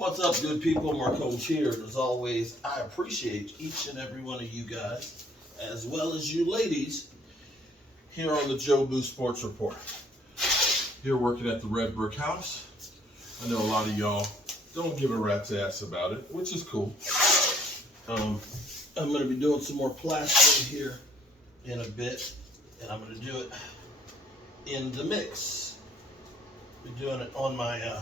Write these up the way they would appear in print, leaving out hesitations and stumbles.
What's up, good people? Mark Holmes here. And as always, I appreciate each and every one of you guys, as well as you ladies, here on the Joe Boo Sports Report. Here working at the Red Brick House. I know a lot of y'all don't give a rat's ass about it, which is cool. I'm going to be doing some more plastering here in a bit, and I'm going to do it in the mix. Be doing it on my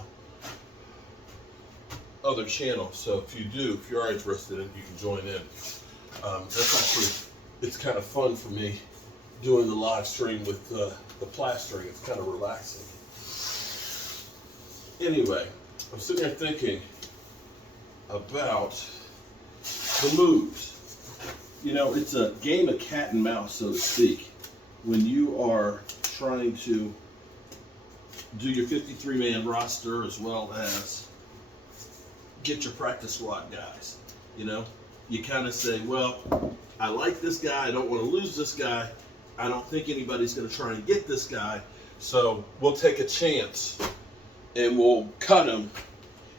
other channel, so if you are interested in it, you can join in. That's actually, it's kind of fun for me doing the live stream with the plastering. It's kind of relaxing. Anyway, I'm sitting here thinking about the moves. You know, it's a game of cat and mouse, so to speak, when you are trying to do your 53-man roster as well as get your practice squad guys. You know, you kind of say, well, I like this guy, I don't want to lose this guy, I don't think anybody's going to try and get this guy, so we'll take a chance and we'll cut him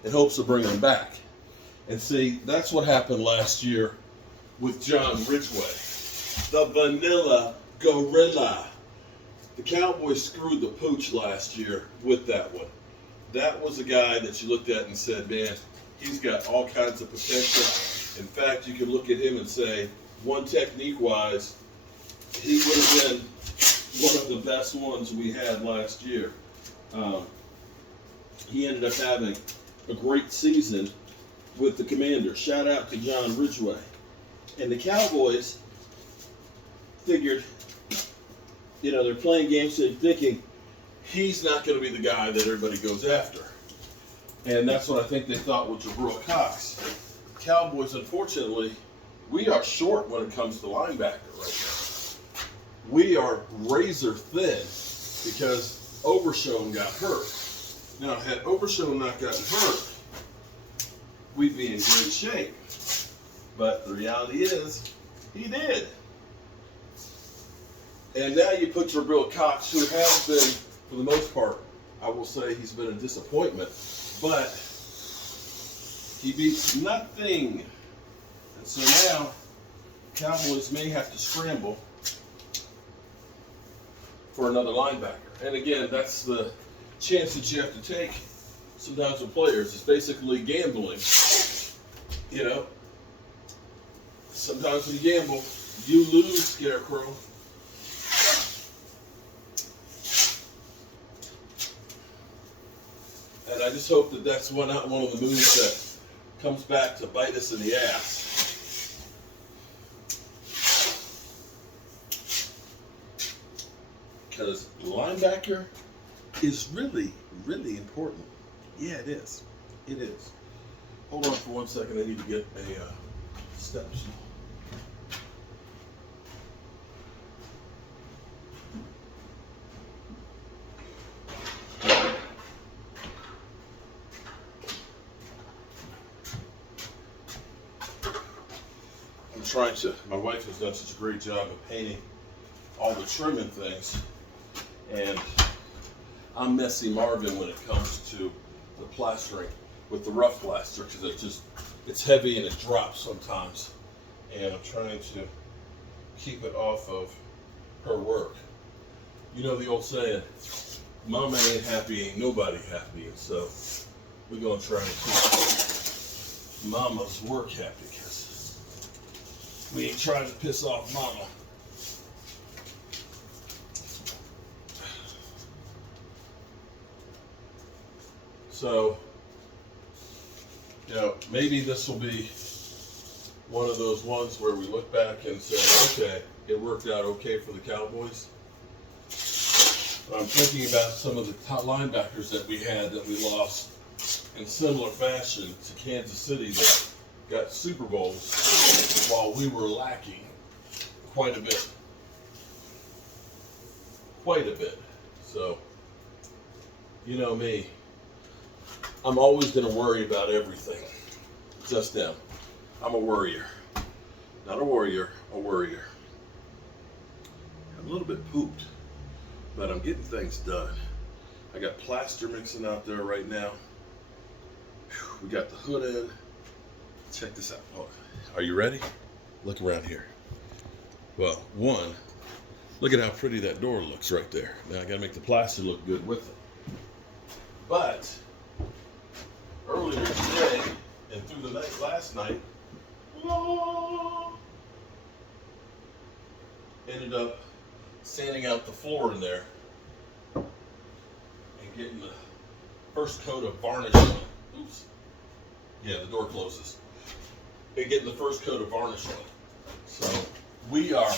in hopes of bringing him back. And see, that's what happened last year with John Ridgeway, the vanilla gorilla. The Cowboys screwed the pooch last year with that one. That was a guy that you looked at and said, man, he's got all kinds of potential. In fact, you can look at him and say, one technique-wise, he would have been one of the best ones we had last year. He ended up having a great season with the Commanders. Shout out to John Ridgeway. And the Cowboys figured, you know, they're playing games, so they're thinking he's not going to be the guy that everybody goes after. And that's what I think they thought with Jabril Cox. Cowboys, unfortunately, we are short when it comes to linebacker right now. We are razor thin because Overshown got hurt. Now, had Overshown not gotten hurt, we'd be in great shape. But the reality is, he did. And now you put Jabril Cox, who has been, for the most part, I will say he's been a disappointment, but he beats nothing. And so now, Cowboys may have to scramble for another linebacker. And again, that's the chance that you have to take sometimes with players. It's basically gambling. You know, sometimes when you gamble, you lose, Scarecrow. And I just hope that that's one of the moves that comes back to bite us in the ass. Because linebacker is really, really important. Yeah, it is. It is. Hold on for 1 second. I need to get a step stool. My wife has done such a great job of painting all the trimming things, and I'm Messy Marvin when it comes to the plastering with the rough plaster, because it's heavy and it drops sometimes, and I'm trying to keep it off of her work. You know the old saying, mama ain't happy, ain't nobody happy, and so we're going to try and keep mama's work happy. We ain't trying to piss off mama. So, you know, maybe this will be one of those ones where we look back and say, okay, it worked out okay for the Cowboys. But I'm thinking about some of the top linebackers that we had that we lost in similar fashion to Kansas City that got Super Bowls while we were lacking quite a bit. Quite a bit. So, you know me, I'm always going to worry about everything. Just them. I'm a worrier. Not a warrior, a worrier. I'm a little bit pooped, but I'm getting things done. I got plaster mixing out there right now. Whew. We got the hood in. Check this out. Oh, are you ready? Look around here. Well, one, look at how pretty that door looks right there. Now I gotta make the plaster look good with it. But earlier today and through the night last night, ended up sanding out the floor in there and getting the first coat of varnish on it. Oops. Yeah, the door closes. And getting the first coat of varnish on it. So we are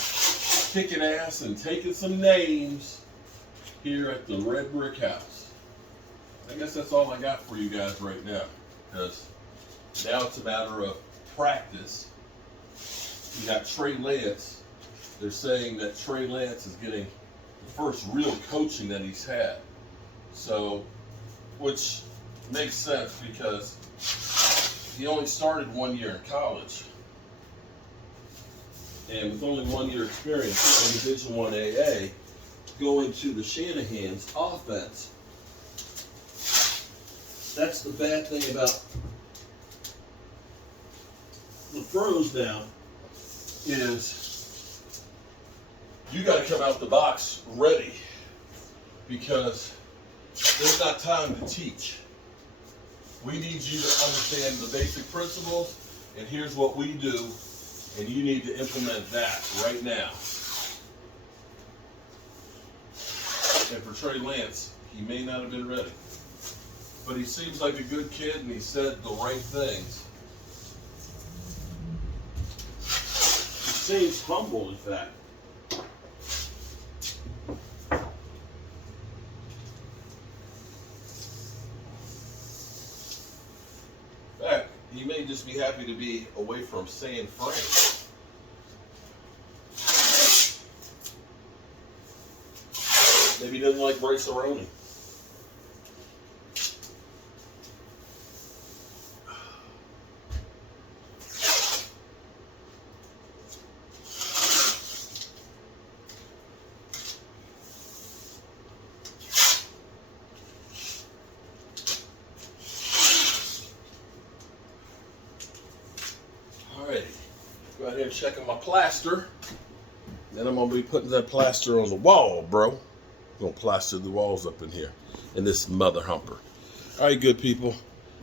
kicking ass and taking some names here at the Red Brick House. I guess that's all I got for you guys right now, because now it's a matter of practice. You got Trey Lance. They're saying that Trey Lance is getting the first real coaching that he's had. So, which makes sense because he only started 1 year in college. And with only 1 year experience in Division I AA, going to the Shanahan's offense. That's the bad thing about the pros now, is you got to come out the box ready, because there's not time to teach. We need you to understand the basic principles, and here's what we do, and you need to implement that right now. And for Trey Lance, he may not have been ready, but he seems like a good kid, and he said the right things. He seems humble, in fact. In fact, he may just be happy to be away from San Fran. Maybe he doesn't like Bryce Aroni. Alrighty, go out here and check on my plaster. Then I'm gonna be putting that plaster on the wall, bro. Gonna plaster the walls up in here in this mother humper. All right, good people.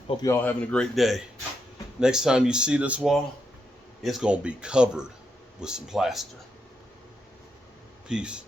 Hope y'all having a great day. Next time you see this wall, it's gonna be covered with some plaster. Peace.